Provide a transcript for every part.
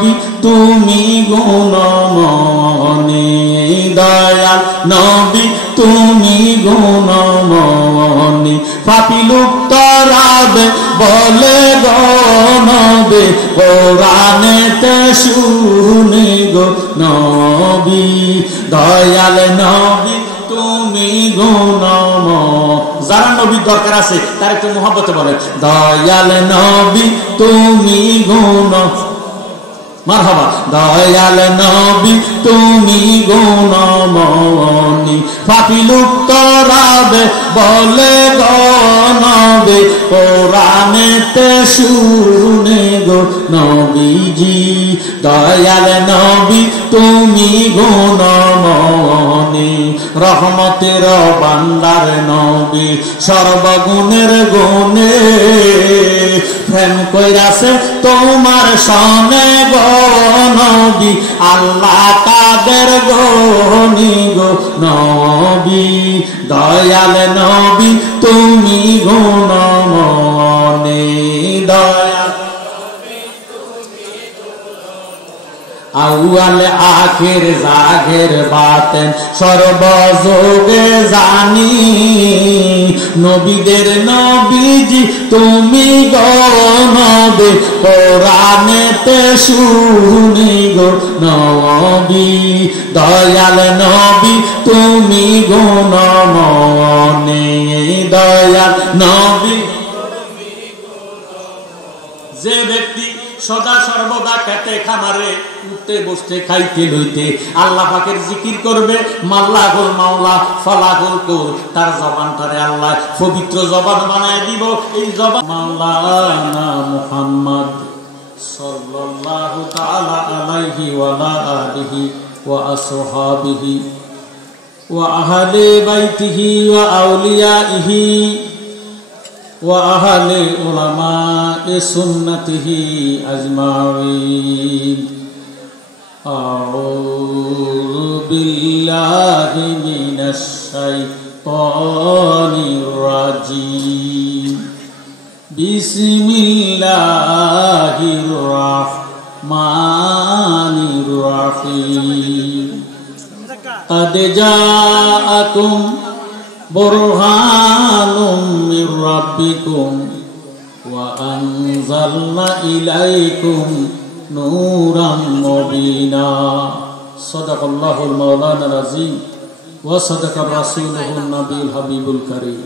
নবী তুমি গুণমণি, দয়াল নবী তুমি গুণমণি। পাপী লোক তরাবে বলে গো নবী, কোরআনেতে শুনি গো নবী, দয়াল নবী তুমি গুণময়। যারা নবীর দরকার আছে তার একটু মহব্বতে বলে দয়াল নবী তুমি গুণ, মারহাবা, দয়াল নবী তুমি গুণমণি। পাপী লোক তরাবে বলে গো নবী, কোরআনেতে শুনে গো নবীজি, দয়াল নবী তুমি গুণমণি। রহমতের ভান্ডার নবী সর্বগুণের গুণে, প্রেম কইরাছে তোমার সনে গো নবী, আল্লাহ কাদের গনি গো নবী, দয়াল নবী তুমি গুণমণি, দয়াল আউয়াল আখির জাগের বাতেন সর্বযোগে জানি, নবীদের নবীজি তুমি গো নবী, কোরআনেতে শুনি গো নবী, দয়াল নবী তুমি গুণমণি, দয়াল নবী। যে ব্যক্তি সদা সর্বদা খেতে খামারে উঠতে বসতে খাইতে লইতে আল্লাহ পাকের জিকির করবে, মাল্লাহুল মাওলা ফালাহুল কুর, তার জবানটারে আল্লাহ পবিত্র জবান বানায় দিব। এই জবান মাওলানা মুহাম্মদ সাল্লাল্লাহু তাআলা আলাইহি ওয়া আলিহি ওয়া আসহাবিহি ওয়া আহলি বাইতিহি ওয়া আউলিয়াইহি ওয়া আহলি উলামায়ে সুন্নতিহি আজমাইন। আউযু বিল্লাহি মিনাশ শাইতানির রাজিম। বিসমিল্লাহির রাহমানির রাহিম। قد جاءكم برهان من ربكم وأنزلنا إليكم نورا مبينا صدق الله المولانا العظيم وصدق رسوله النبي الحبيب الكريم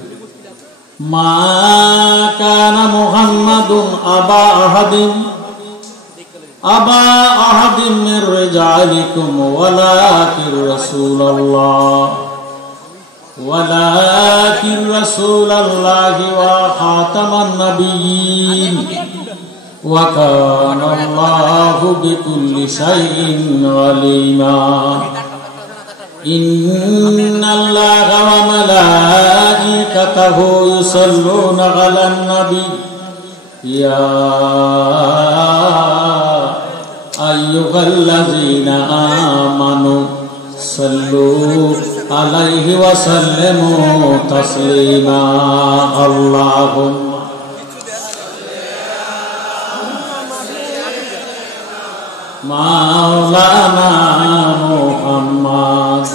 ما كان محمد أبا أحد من رجالكم ولكن رسول الله وخاتم النبيين وكان الله بكل شيء عليما إن الله وملائكته يصلون على النبي يا أيها الذين آمنوا صلوا عليه وسلموا تسليما اللهم مولانا محمد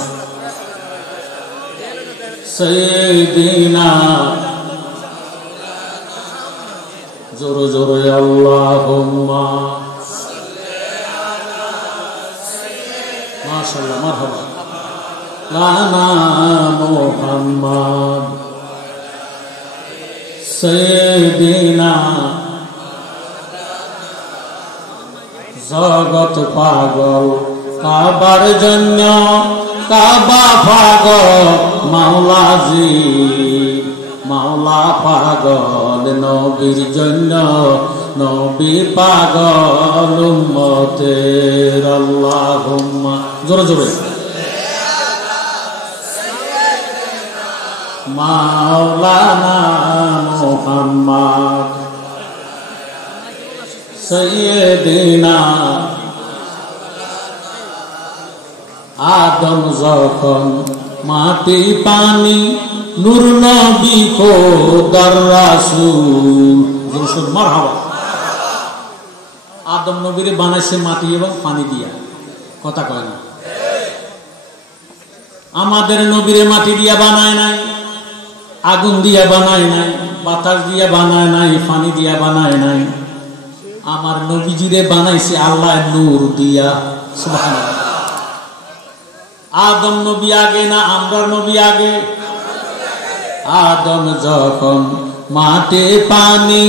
سيدنا زور زور اللهم ما شاء الله مرحبا লানা মুহাম্মদ সাইয়্যিদিনা জগৎ পাগল কাবার জন্য কাবা পাগল মাওলাজি মাওলা পাগল নবীর জন্য নবী পাগল উম্মতের আল্লাহুম্মা জোরে জোরে মাওলানা মুহাম্মদ সাইয়্যিদিনা আদম যখন মাটি পানি নূর নবী খোদার রাসূল মারহাবা আদম নবীরে বানাইছে মাটি এবং পানি দিয়া, কথা কয় না? আমাদের নবীরে মাটি দিয়া বানায় নাই, আগুন দিয়া বানায় নাই, বাতাস দিয়া বানায় নাই, পানি দিয়া বানায় নাই। আমার নবীজিরে বানাইছে আল্লাহ নূর দিয়া। সুবহানাল্লাহ। আদম নবী আগে না আমরা নবী আগে? আদম যখন মাটি পানি,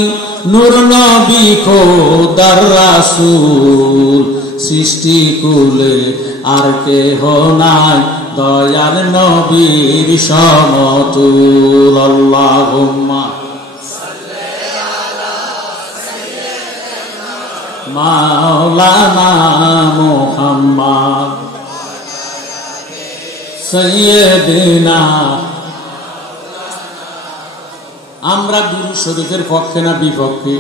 নূর নবী খোদার রাসূল, সৃষ্টি কুলে আর কেহ নাই দয়াল নবীর সমতুল। আল্লাহুম্মা মাওলানা মুহাম্মদ সাইয়্যিদিনা। আমরা দুরূদ শরীফের পক্ষে না বিপক্ষে?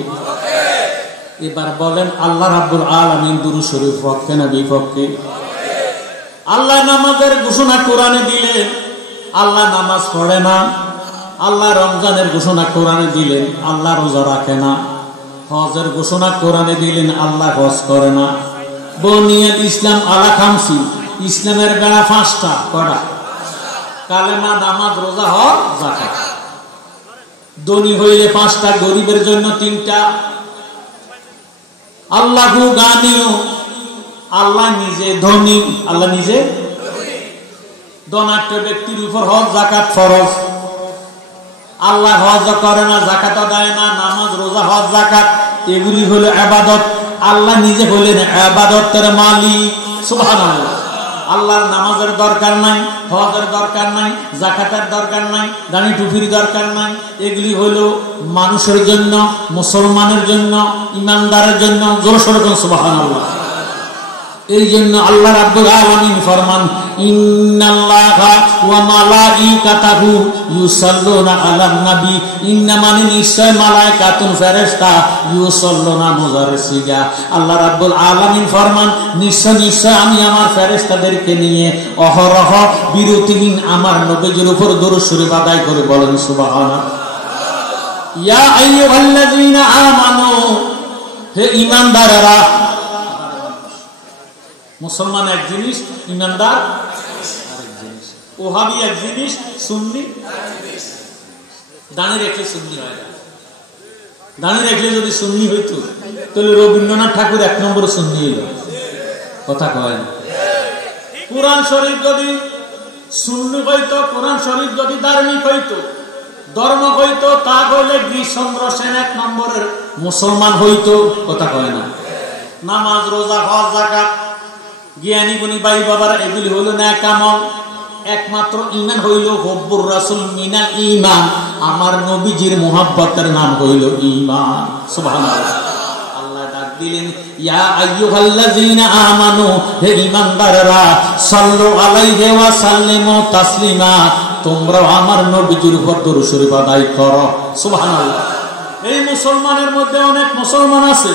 এবার বলেন আল্লাহ রাব্বুল আলামিন দুরূদ শরীফ পক্ষে না বিপক্ষে? আল্লাহ নামাজের ঘোষণা কোরআনে দিলেন, আল্লাহ নামাজ পড়ে না। আল্লাহ রমজানের ঘোষণা কোরআনে দিলেন, আল্লাহ রোজা রাখে না। হজের ঘোষণা কোরআনে দিলেন, আল্লাহ হজ করে না। বুনিয়াল ইসলাম আলা খামসি, ইসলামের বেড়া 5টা। কটা? কালেমা, নামাজ, রোজা, হজ, যাকাত। ধনী হইলে 5টা, গরিবের জন্য 3টা। আল্লাহু গানিউ, আল্লাহ নিজে ধনী। আল্লাহ নিজে ধনাঢ্য ব্যক্তির উপর হজ যাকাত ফরজ। আল্লাহ হজ করে না, যাকাত দেয় না। নামাজ, রোজা, হজ, যাকাত এগুলি হলো ইবাদত। আল্লাহ নিজে হলেন ইবাদতের মালিক। সুবহানাল্লাহ। আল্লাহর নামাজের দরকার নাই, হজের দরকার নাই, যাকাতের দরকার নাই, দাড়ি টুপির দরকার নাই। এগুলি হলো মানুষের জন্য, মুসলমানের জন্য, ইমানদারের জন্য। জোরে সোরে বলুন সুবহানাল্লাহ। এই জন্য আল্লাহ রাব্বুল আলামিন ফরমান, ইন্নাল্লাহা ওয়া মালাইকাতাহু ইউসাল্লুনা আলান নবী। ইন্না মানে নিশ্চয়, মালায়েকাতুন ফেরেশতা, ইউসাল্লুনা মুজারে সিগা। আল্লাহ রাব্বুল আলামিন ফরমান, নিশ্চয় আমি আমার ফেরেশতাদেরকে নিয়ে অহরহ বিরতিহীন আমার নবীর উপর দরুদ শরীফ আদায় করে। বলেন সুবহানাল্লাহ। ইয়া আইয়ুহাল্লাযীনা আমানু, হে ঈমানদাররা। মুসলমান এক জিনিস, ইমানদার আরেক জিনিস। ওহাবি এক জিনিস, সুন্নি দাঁড়িয়ে রেখে সুন্নি হয় না। দাঁড়িয়ে রেখে যদি সুন্নি হইতো তাহলে রবীন্দ্রনাথ ঠাকুর 1 নম্বরে সুন্নি হইল। কথা কয় না? কোরআন শরীফ যদি সুন্নি হইতো, কোরআন শরীফ যদি ধার্মিক হইতো, ধর্ম হইতো, তা হইলে গিরিশচন্দ্র সেন 1 নম্বরের মুসলমান হইতো। কথা কয় না? নামাজ, রোজা, হজ, যাকাত, জ্ঞানী গুণী ভাই বাবার, এগুলি হইল নেক আমল। একমাত্র ঈমান হইল হুব্বুর রাসূল মিনাল ঈমান, আমার নবীজির মুহাব্বতের নাম হইল ঈমান। সুবহানাল্লাহ। আল্লাহ ডাক দিলেন, ইয়া আইয়ুহাল্লাযীনা আমানু, হে ঈমানদাররা, সাল্লু আলাইহি ওয়া সাল্লিমু তাসলিমা, তোমরা আমার নবীজির উপর দরুদ শরীফ আদায় করো। সুবহানাল্লাহ। এই মুসলমানের মধ্যে অনেক মুসলমান আছে,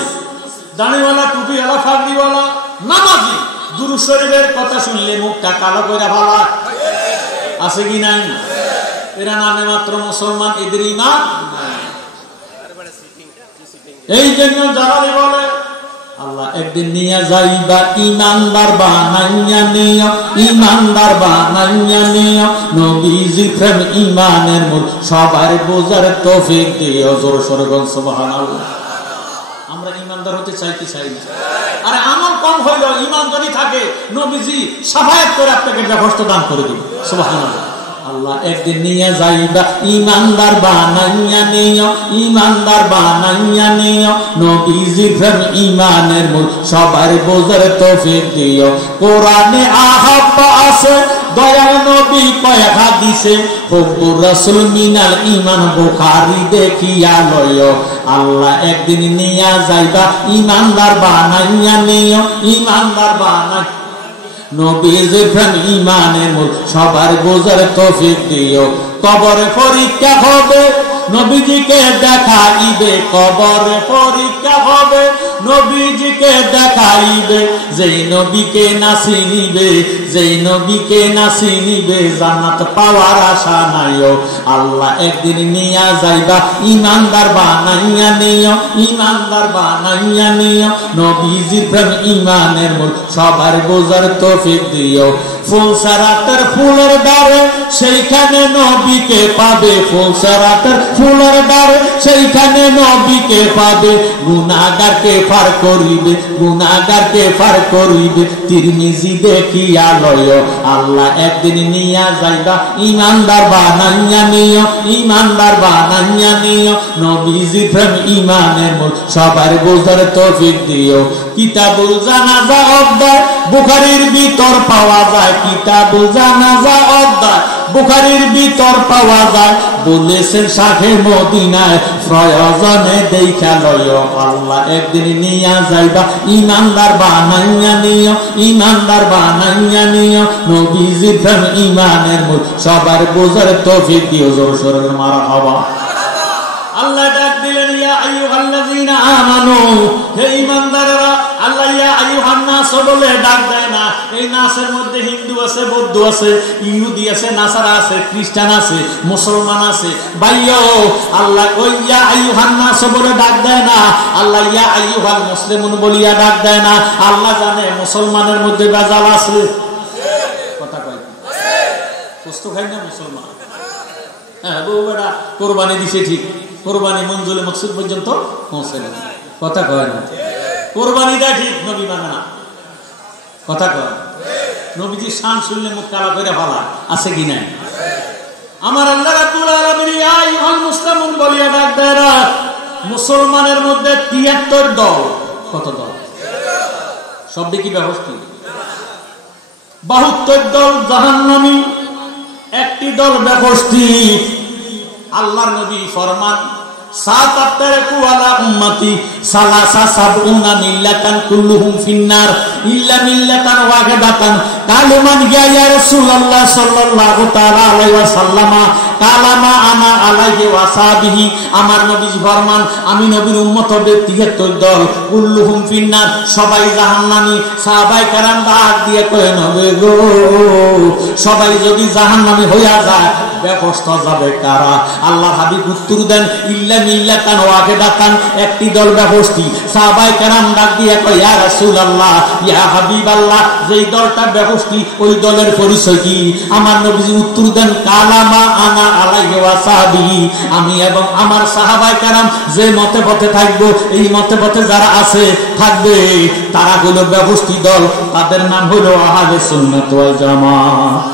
দাড়িওয়ালা, টুপিওয়ালা, পাগড়িওয়ালা, নামাজি, দুরূদ শরীফের কথা শুনলে মুখটা কালো করে ভালা আছে কি নাই? এরা নামে মাত্র মুসলমান, এদের ঈমান নাই। এই জন্য যারা বলে আল্লাহ একদিন নিয়ে যাইবা, ইমানদার বানাইয়া নিও, ইমানদার বানাইয়া নিও, নবীজির প্রেম ঈমানের মূল, সবার বোঝার তৌফিক দিও। জোরে সোরে বলুন সুবহানাল্লাহ। আমরা ইমানদার হতে চাই কি চাই না? আরে আমল কম হইল, ঈমান যদি থাকে নবীজি শাফায়াত করে আপনাকে যথেষ্ট দান করে দিবেন। সুবহানাল্লাহ। আল্লাহ একদিন নিয়ে যাইবা, ইমানদার বানাইয়া নিও, ইমানদার বানাইয়া নিও, নবীজির প্রেম ঈমানের মূল, সবার বোঝার তৌফিক দিও। কোরআনে আহাব্বা আছে, দয়াল নবী কয় হাদিসে, হুব্বুর রাসূল মিনাল ঈমান, বুখারী দেখিয়া লয়। আল্লাহ একদিন নিয়ে যাইবা, ইমানদার বানাইয়া নিও, ইমানদার বানাই, নবীজির প্রেম ঈমানের মূল, সবার বোঝার তৌফিক দিও। কবরে পরীক্ষা হবে, নবীজিকে দেখাইবে, কবরে পরীক্ষা হবে, নবীজিকে দেখাইবে। যেই নবীকে না চিনিবে, যেই নবীকে না চিনিবে, জান্নাত পাওয়ার আশা নাইও, আল্লাহ একদিন নিয়া যাইবা। ইমানদার বানাইয়া নিও, ইমানদার বানাইয়া নিও। নবীজির প্রেম ইমানের মূল, সবার বোঝার তৌফিক দিও। ফুলসারাতের ফুলের দ্বারে সেইখানে নবীকে পাবে, ফুলসারাতের ফুলের দ্বারে সেইখানে নবীকে পাবে। গুনাহগারকে পার করিবে, গুনাহগারকে পার করিবে। তিরমিজি দেখিয়া লয়, আল্লাহ একদিন নিয়া যাইবা। ইমানদার বানাইয়া নিও, ইমানদার বানাইয়া নিও। নবীজি প্রেম ইমানের মূল, সবার বোঝার তৌফিক দিও। কিতাবুল জানাজা অধ্যায় বুখারীর ভিতর পাওয়া যায়, কিতাবুল জানাজা অধ্যায় বুখারীর ভিতর পাওয়া যায়। বলেছেন শাহে মদিনায়, প্রয়োজনে দেখা লয়, আল্লাহ একদিন নিয়া যাইবা। ইমানদার বানাইয়া নিও, ইমানদার বানাইয়া নিও। নবীজি প্রেম ইমানের মূল, সবার বোঝার তৌফিক দিও। জোর সোরে মারহাবা। আল্লাহ ডাক দিলেন, ইয়া আইয়ুহাল্লাযীনা আমানু, হে ঈমানদারেরা। আল্লাহ ইয়া আইয়ুহান নাস বলে ডাক দেয় না। এই নাসের মধ্যে হিন্দু আছে, বৌদ্ধ আছে, ইহুদি আছে, নাসারা আছে, খ্রিস্টান আছে, মুসলমান আছে। ভাইও, আল্লাহ ওই ইয়া আইয়ুহান নাস বলে ডাক দেয় না। আল্লাহ ইয়া আইয়ুহাল মুসলিমুন বলিয়া ডাক দেয় না। আল্লাহ জানে মুসলমানের মধ্যে ভেজাল আছে। কথা কয় কষ্ট খাই না মুসলমান? হ্যাঁ, বউ বেটা কোরবানি দিছে ঠিক, কোরবানি মঞ্জুলে মকসুদ পর্যন্ত পৌঁছে না। কথা কয় না? কোরবানি দেয় ঠিক, নবী মানে না। কথা কয়? নবীজির শান শুনলে মুখ কালা করে ভালা আছে কি নাই? আমার আল্লাহ রাব্বুল আলামিন ইয়া আইয়ুহাল মুসলিমুন বলিয়া ডাক দেয়। মুসলমানের মধ্যে ৭৩ দল। কত দল? সব কি ব্যবস্থা? ৭২ দল জাহান্নামী, একটি দল ব্যবস্থি। আল্লাহর নবী ফরমান, সাতাতারকু আলা উম্মতি সালাসা সাবউনা মিল্লাতান কুল্লুহুম ফিন্নার ইল্লা মিল্লাতান ওয়াহিদাতান। কালু মান ইয়া রাসূলুল্লাহ সাল্লাল্লাহু তাআলা আলাইহি ওয়াসাল্লাম, কালামা আনা আলাইহি ওয়াসাবিহি। আমার নবীজি ফরমান, আমি নবীর উম্মত হবে ৭৩ দল, কুল্লুহুম ফিন্নার, সবাই জাহান্নামী। সাহাবায়ে কেরাম ডাক দিয়ে কয়, নবী গো, সবাই যদি জাহান্নামী হইয়া যায়, ব্যবস্থা যাবে কারা? আল্লাহ হাবিব উত্তর দেন, ইল্লা মিল্লাতান ওয়াহিদাতান, একটি দল ব্যবস্থি। সাহাবায়ে কেরাম ডাক দিয়ে কয়, ইয়া রাসূলুল্লাহ, ইয়া হাবিবাল্লাহ, যেই দলটা ব্যবস্থি ওই দলের পরিচয় কি? আমার নবীজি উত্তর দেন, কালামা আনা আলাইহি ওয়াসাবিহি, আমি এবং আমার সাহাবায়ে কেরাম যে মতে পথে থাকবো, এই মতে পথে যারা আছে থাকবে, তারা হলো ব্যবস্থি দল। তাদের নাম হলো আহলে সুন্নাত ওয়াল জামাত।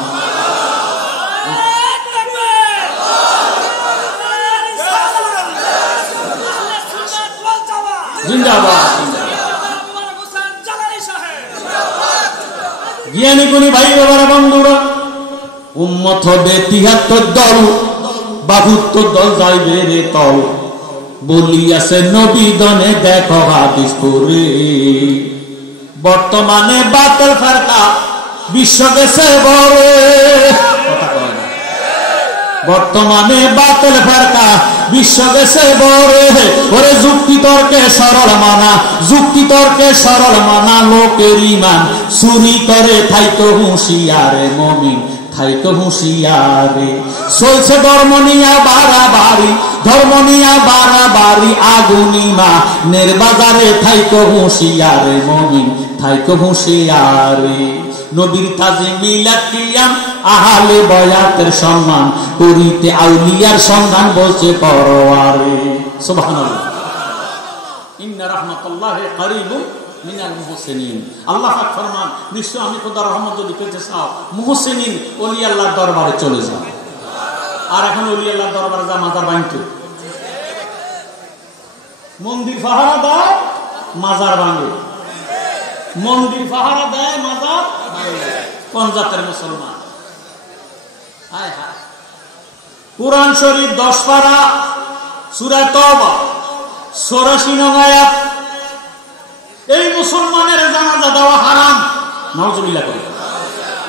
জিন্দাবাদ। জ্ঞানী গুণী ভাই বাবারা, বন্ধুরা, উম্মত হবে ৭৩ দল, ৭২ দল যাইবে রে তল। বলিয়াছে নবী দনে, দেখো হাদিস পড়ে। বর্তমানে বাতিল ফেরকা বিশ্ব গেছে ভরে। কথা কয় না? বর্তমানে বাতিল ফেরকা বিশ্ব গেছে ভরে। ওরে যুক্তি তর্কে সরল মানা, যুক্তি তর্কে সরল মানা। লোকের ইমান চুরি করে থাইতো হুঁশিয়ারে মুমিন, থাইতো হুঁশিয়ারে। চলছে ধর্ম নিয়া বাড়াবাড়ি, ধর্ম নিয়া বাড়াবাড়ি। আগুনিমা নির্বাজারে থাইতো হুঁশিয়ারে মুমিন, থাইতো হুঁশিয়ারে। নবীর তাজে মিলাদ কিয়াম, আহলে বয়াতের সম্মান করিতে আউলিয়ার সন্ধান বলছে পরওয়ারে। সুবহানাল্লাহ। ইন্না রাহমাতুল্লাহি করিবুম মিনাল মুহসিনিন। আল্লাহ পাক ফরমান, নিশ্চয় আমি খোদার রহমত যদি পেতে চাও, মুহসিনিন ওলি আল্লাহর দরবারে চলে যাও। আর এখন ওলি আল্লাহর দরবারে যা মাজার ভাঙতে, মন্দির পাহারা দেয়, মাজার ভাঙে। মন্দির পাহারা দেয়, মাজার ভাঙে। কোন জাতের মুসলমান? হায় হায়। কুরআন শরীফ 10 পারা, সূরা তওবা 84 নং আয়াত। এই মুসলমানের জানাজা দেওয়া হারাম। নাউজুবিল্লাহ।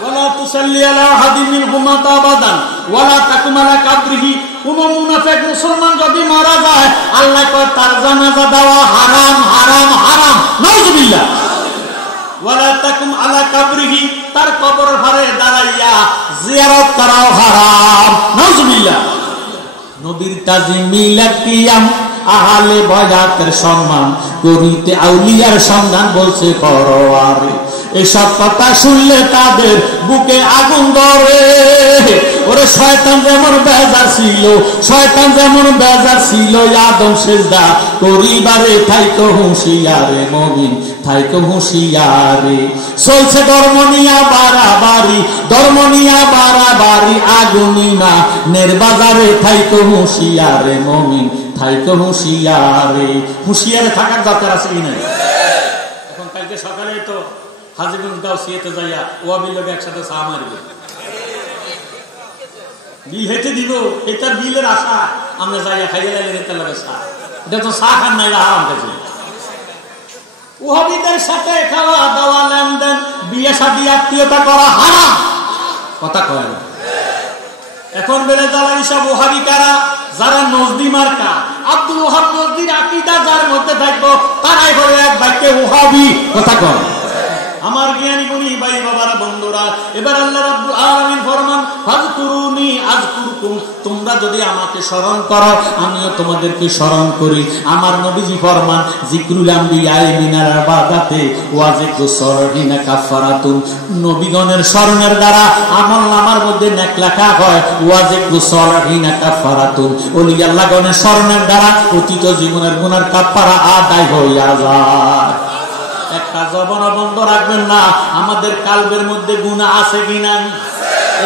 ওয়ালা তুসাল্লি আলা আহাদিন মিনহুম মাতা আবাদান ওয়ালা তাকুম আলা কাবরিহি কোন মুনাফিক মুসলমান যদি মারা যায় আল্লাহ কয় তার জানাজা দেওয়া হারাম হারাম হারাম। নাউজুবিল্লাহ। ওয়ালা তাকুম আলা কাবরিহি, তার কবরের ধারে দাঁড়াইয়া জিয়ারত করাও হারাম। নাউজুবিল্লাহ। নবীর তাজিম মিলাদ কিয়াম আহলে বায়াতের সম্মান করিতে আউলিয়ার সন্ধান বলছে পরোয়ারে। এসব কথা শুনলে তাদের বুকে আগুন ধরে। ওরে শয়তান যেমন বেজার ছিল, শয়তান যেমন বেজার ছিল আদম সেজদা করিবারে, থাইকো হুঁশিয়ারে মুমিন থাইকো হুঁশিয়ারে। চলছে ধর্ম নিয়া বাড়াবাড়ি, ধর্ম নিয়া বাড়াবাড়ি আগুনি না নির্বাজারে, থাইকো হুঁশিয়ারে মুমিন থাইকো হুঁশিয়ারে। হুঁশিয়ারে থাকার দরকার আছে কি নাই? এখন কালকে সকালে তো হাজিগঞ্জ গাঁও সিয়েতে যাইয়া ওয়াবিল লোক একসাথে চা মারবে, বিল হেঁটে দিব, এটার বিলের আশা আমরা যাইয়া খাইয়া লাইলে হেঁটে লাগে চা। এটা তো চা খান নাই, আরাম কাছে। ওয়াবিদের সাথে খাওয়া দাওয়া লেনদেন বিয়ে শাদী আত্মীয়তা করা হারাম। কথা কয় না। এখন বেড়ে জ্বালানি সব ওহাবি কারা, যারা নজদি মার্কা আব্দুল ওহাব নজদির আকীদা যার মধ্যে থাকবো তারাই হলো এক বাক্যে ওহাবি। কথা কয় আমার জ্ঞানী গুণী ভাই বাবারা বন্ধুরা। এবার আল্লাহ রাব্বুল আলামিন ফরমান ফাযকুরুনি আযকুরকুম, তোমরা যদি আমাকে স্মরণ করো আমিও তোমাদেরকে স্মরণ করি। আমার নবীজি ফরমান যিকরুল আমবিয়া মিনাল ইবাদাতে ওয়া যিকরুস সালিহিনা কাফারাতুন, নবীগণের স্মরণের দ্বারা আমলনামার মধ্যে নেক লেখা হয়। ওয়া যিকরুস সালিহিনা কাফারাতুন, ওলি আল্লাহগণের স্মরণের দ্বারা অতীত জীবনের গুনার কাফারা আদায় হইয়া যায়। একটা জবান বন্ধ রাখবেন না, আমাদের কালবের মধ্যে গুনাহ আছে কিনা,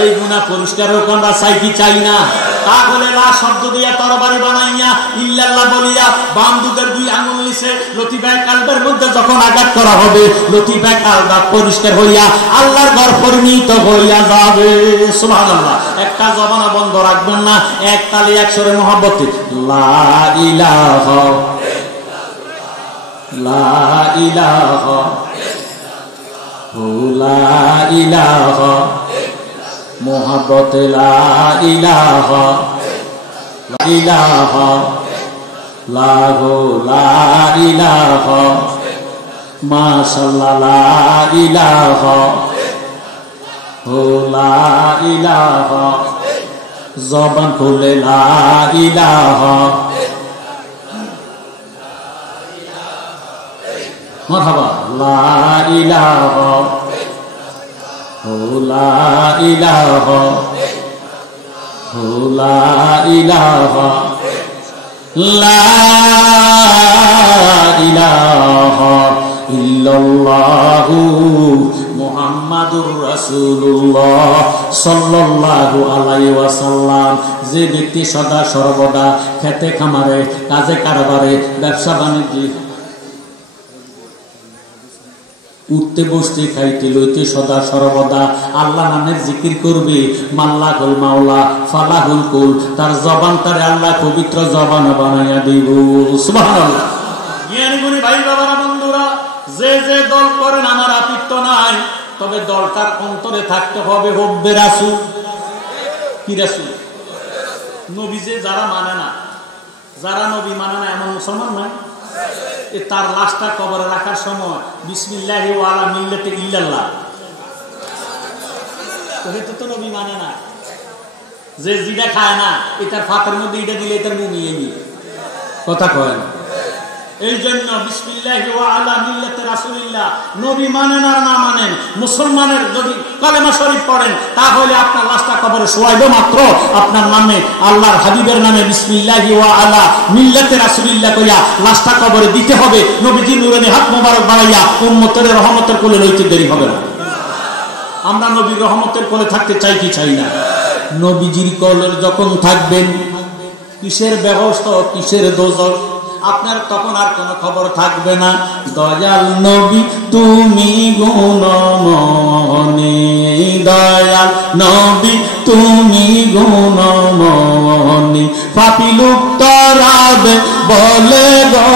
এই গুনাহ পরিষ্কার হোক আমরা চাই কি চাই না? তাহলে লা শব্দ দিয়া তরবারি বানাইয়া ইল্লাল্লাহ বলিয়া বান্দুকের দুই আঙুল নিচে লতিফায়ে কালবের মধ্যে যখন আঘাত করা হবে লতিফায়ে কালবা পরিষ্কার হইয়া আল্লাহর ঘর পরিণত হইয়া যাবে। সুবহানাল্লাহ। একটা জবান বন্ধ রাখবেন না, এক তালে একসরে মহব্বতে লা ইলাহা লা ইলাহা লা ইলাহা মুহাব্বতে লা ইলাহা লা ইলাহা লাহু লা ইলাহা মাশাআল্লাহ লা ইলাহা লা ইলাহা জবান খুলে লা ইলাহা মারহাবা লা ইলাহা লা ইলাহা লা ইলাহা লা ইলাহা ইল্লাল্লাহু মুহাম্মাদুর রাসূলুল্লাহ সাল্লাল্লাহু আলাইহি ওয়াসাল্লাম। যে ব্যক্তি সদা সর্বদা খেতে খামারে কাজে কারবারে ব্যবসা বাণিজ্যে উঠতে বসতে খাইতে লইতে সদা সর্বদা আল্লাহ নামের জিকির করবে, মাল্লাহুল মাওলা ফালাহুল কুল, তার জবান তারে আল্লাহ পবিত্র জবান বানাইয়া দিব। সুবহানাল্লাহ। জ্ঞানী গুণী ভাই বাবারা বন্ধুরা, যে যে দল করেন আমার আপত্তি নাই, তবে দলটার অন্তরে থাকতে হবে হব্বে রাসূল। কি রাসূল? নবী। যে যারা মানে না, যারা নবী মানে না এমন মুসলমান নয়, তার লাশটা কবরে রাখার সময় বিসমিল্লাহি ওয়া আলা মিল্লাতি ইল্লাল্লাহ, তো নবী মানে না। যে জিডা খায় না এটার ফাতের মধ্যে ইটা দিলে এটার মুমিয়ে নিয়ে কথা কয় না। এই জন্য বিসমিল্লাহি ওয়া আলা মিল্লাতি রাসূলিল্লাহ নবী মানেন আর না মানেন, মুসলমানের যদি কালেমা শরীফ পড়েন তাহলে আপনার লাশটা কবরে শোয়াইব মাত্র আপনার নামে আল্লাহর হাবিবের নামে বিসমিল্লাহি ওয়া আলা মিল্লাতি রাসূলিল্লাহ কইয়া লাশটা কবরে দিতে হবে। নবীজি নূরানি হাত মোবারক বাড়াইয়া উম্মতের রহমতের কোলে লইতে দেরি হবে না। আমরা নবীর রহমতের কোলে থাকতে চাই কি চাই না? নবীজির কোলে যখন থাকবেন কিসের ব্যবস্থা কিসের দোজখ আপনার তখন আর কোনো খবর থাকবে না। দয়াল নবী তুমি গুণমনি, দয়াল নবী তুমি গুণমনি, পাপী লোক তরাবে বলে গো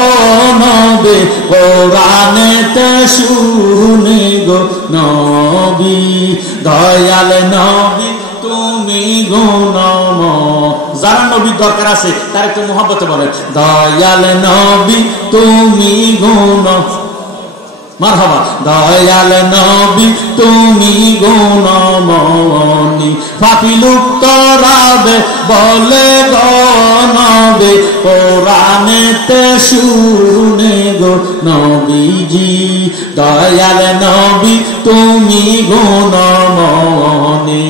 নবী, কোরআনেতে শুনি গো নবী, দয়াল নবী তুমি গুণম যারা নবীর দরকার আছে তার একটু মহব্বতে বলেন, দয়াল নবী তুমি গুণ মারহাবা, দয়াল নবী তুমি গুণমণি, পাপী লুপ্ত রাবে বলে গনবে, কোরআনেতে শুনে গো নবীজি, দয়াল নবী তুমি গুণমণি,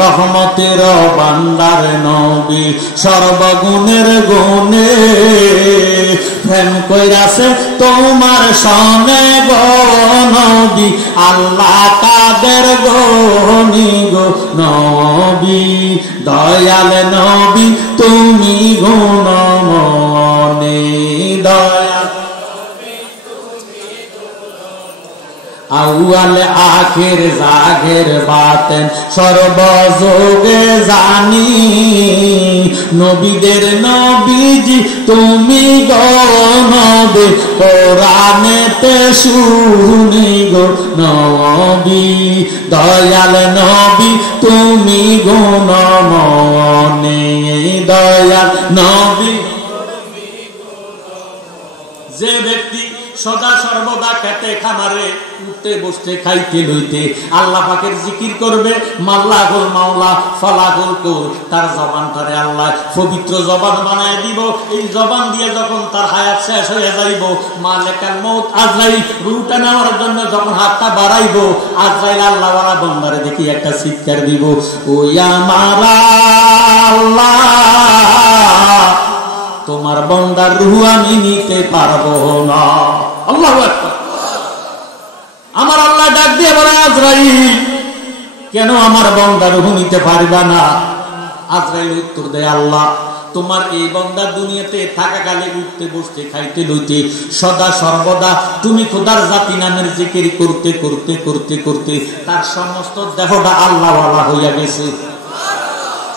রহমতের ভান্ডার নবী সর্বগুণের গুণে, প্রেম কইরাছে তোমার সনে গো নবী, আল্লাহ কাদের গনি গো নবী, দয়াল নবী তুমি গুণমণি, দয়াল আউয়াল আখির জাগের বাতেন সর্বযোগে জানি, নবীদের নবীজি তুমি গো নবী, কোরআনেতে শুনি গো নবী, দয়াল নবী তুমি গুণমণি, দয়াল নবী। যে ব্যক্তি সদা সর্বদা খেতে খামারে উঠতে বসতে খাইতে লইতে আল্লাহ পাকের জিকির করবে, মাল্লাহুল মাওলা ফালাহুল কুর, তার জবানটারে আল্লাহ পবিত্র জবান বানায় দিব। এই জবান দিয়ে যখন তার হায়াত শেষ হয়ে যাইব, মালিকাল মউত আজরাইল রূহটা নেওয়ার জন্য যখন হাতটা বাড়াইব, আজরাইল আল্লাহ ওয়ালা বান্দারে দেখি একটা চিৎকার দিব, ও আমার আল্লাহ তোমার বান্দার রূহ আমি নিতে পারবো না। আল্লাহু আকবার। আমার আল্লাহ ডাক দিয়ে বলে, আজরাইল কেন আমার বান্দার রূহ নিতে পারবা না? আজরাইল উত্তর দেয়, আল্লাহ তোমার এই বান্দা দুনিয়াতে থাকাকালে উঠতে বসতে খাইতে লইতে সদা সর্বদা তুমি খোদার জাতি নামের জিকির করতে করতে করতে করতে তার সমস্ত দেহটা আল্লাহ ওয়ালা হইয়া গেছে।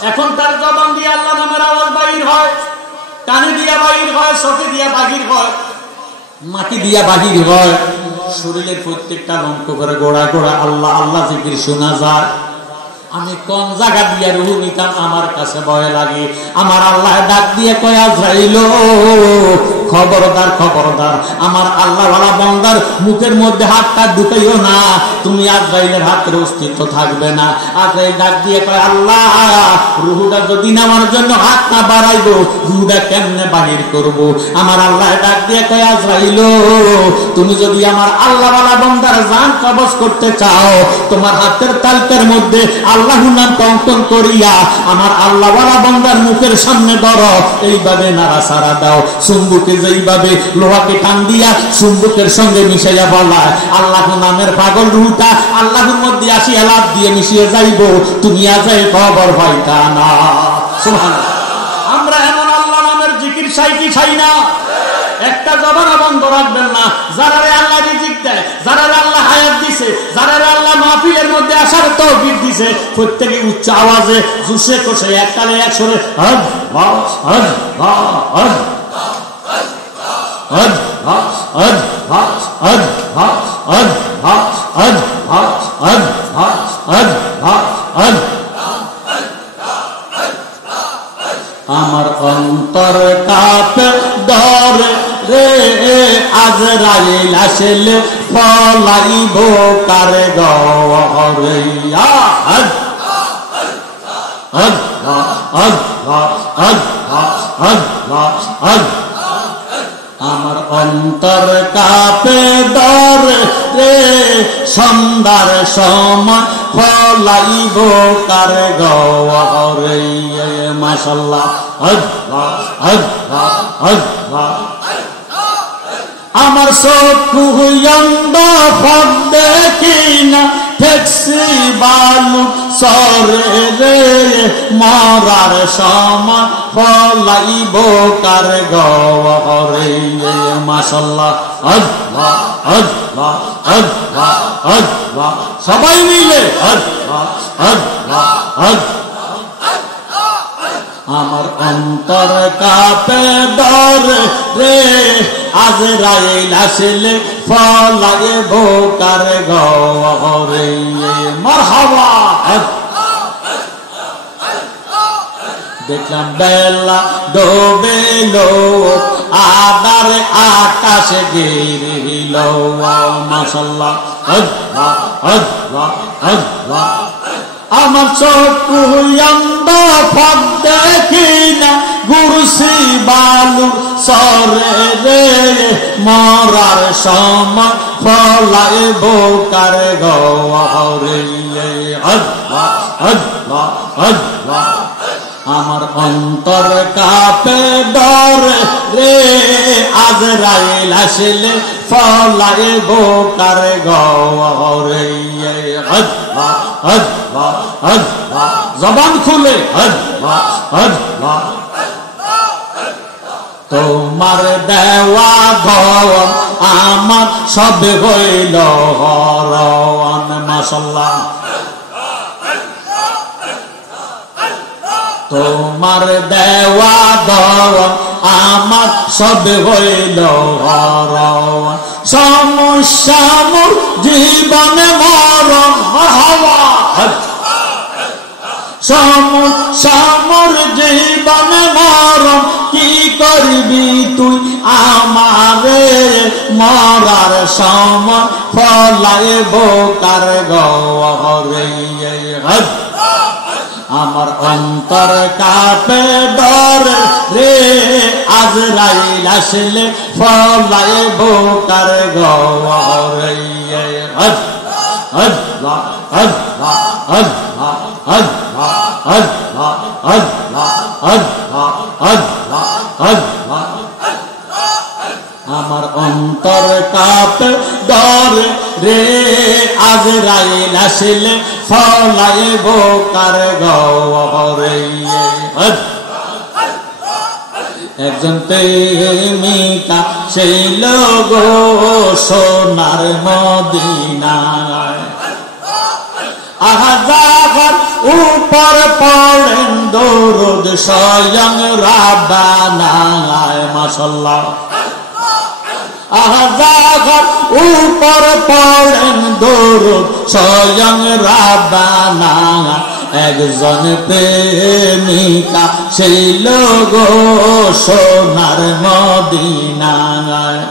এখন তার জবান দিয়ে আল্লাহ নামের আওয়াজ বাহির হয়, কানে দিয়া বাহির হয়, চোখে দিয়া বাহির হয়, মাটি দিয়া বাহির হয়, শরীরের প্রত্যেকটা অঙ্গ করে গোড়া গোড়া আল্লাহ আল্লাহ জিকির শোনা যায়। আমি কোন জায়গা দিয়ে রূহ নিতাম আমার কাছে ভয় লাগে। আমার আল্লাহ ডাক দিয়ে কয়, আজরাইল খবরদার খবরদার, আমার আল্লাহ ওয়ালা বান্দার মুখের মধ্যে হাতটা ঢুকাইও না, তুমি আজরাইলের হাতের অস্তিত্ব থাকবে না। আজরাইল ডাক দিয়ে কয়, আল্লাহ রূহটা যদি নেওয়ার জন্য হাত না বাড়াইবো, রূহটা কেমনে বাহির করব? আমার আল্লাহ ডাক দিয়ে কয়, আজরাইল তুমি যদি আমার আল্লাহ ওয়ালা বান্দার জান কবজ করতে চাও, তোমার হাতের তালকার মধ্যে আল্লাহর নাম অঙ্কন করিয়া আমার আল্লাহ ওয়ালা বান্দার মুখের সামনে ধরো, এইভাবে নাড়াচাড়া দাও। চুম্বুকে যেইভাবে লোহাকে টান দিয়া চুম্বুকের সঙ্গে মিশাইয়া বলায়, আল্লাহর নামের পাগল রূহটা আল্লাহর মধ্যে আসিয়া লাভ দিয়ে মিশিয়ে যাইব, তুমি আজাই খবর পাইতা না। সুবহানাল্লাহ। আমরা এমন আল্লাহ নামের জিকির চাই কি চাই না? একটা জবান বন্ধ রাখবেন না। যারা আল্লাহ রিজিক দেয়, যারা আল্লাহ হায়াত দিছে, যারা আল্লাহ মাহফিলের মধ্যে আসার তৌফিক দিছে, প্রত্যেকে উচ্চ আওয়াজে জুসে কষে এককালে একসরে হজ হজ হজ হজ হজ হজ হজ হজ হজ হজ হজ হজ। আমার অন্তর কাঁপে ডরে রে, আজরাইল আসলে পলাইব কার গরে। হজ হজ হজ হজ হজ হজ। আমার অন্তর কাঁপে ডরে রে, সন্ধ্যার সময় ফলাইব কার গরে। মাশাআল্লাহ। হজ হজ হজ হজ। আমার চক্ষু অন্ধ ফক দেখি না, ঠেকছি বালু সরে রে, মরার সময় ফলাইব কার গরে। মাশাআল্লাহ। হজ হজ হজ হজ। সবাই মিলে হজ হজ হজ। আমার অন্তর কাঁপে ডরে রে, আজরাইল আসলে ফলাইব কার গরে। মারহাবা। দেখলাম বেলা ডোবেলো আবার আকাশে গিরিল মাশাআল্লাহ আল্লাহ আল্লাহ আল্লাহ আমার চক্ষু অন্ধ ফাঁক দেখি না গুরুসি বালু সরে রে মরার সময় ফলাই বোকার গরে আল্লাহ আল্লাহ আল্লাহ আমার অন্তর কাঁপে ডরে রে আজরাইল আসলে ফলাই বোকার গরে আল্লাহ আল্লাহ আল্লাহ জবান খুলে আল্লাহ আল্লাহ তোমার দেওয়া ধন আমার সব হইল হরণ মাশাআল্লাহ তোমার দেওয়া ধন আমার সব হইল হরণ সমস্যা মোর জীবনে মরণ হওয়া সমস্যা মোর জীবনে মরণ কি করবি তুই আমারে মরার সময় ফলাই বোকার গরে আমার অন্তর কাঁপে ডরে রে আজরাইল আসলে ফলাই বোকার গরে আল্লাহ আল্লাহ আল্লাহ আল্লাহ আল্লাহ আল্লাহ আল্লাহ আল্লাহ আল্লাহ আমার অন্তর কাঁপে ডরে রে আজরাইল আসলে ফলাই বোকার গরে একজন প্রেমিকা সেই লোক সোনার মদিনায় আহাজার উপর পড়েন দরুদ স্বয়ং রাব্বানায় মাশাআল্লাহ আহাজার উপর পড়েন দরুদ স্বয়ং রাব্বানায় একজন প্রেমিকা সেই লোক সোনার মদিনায়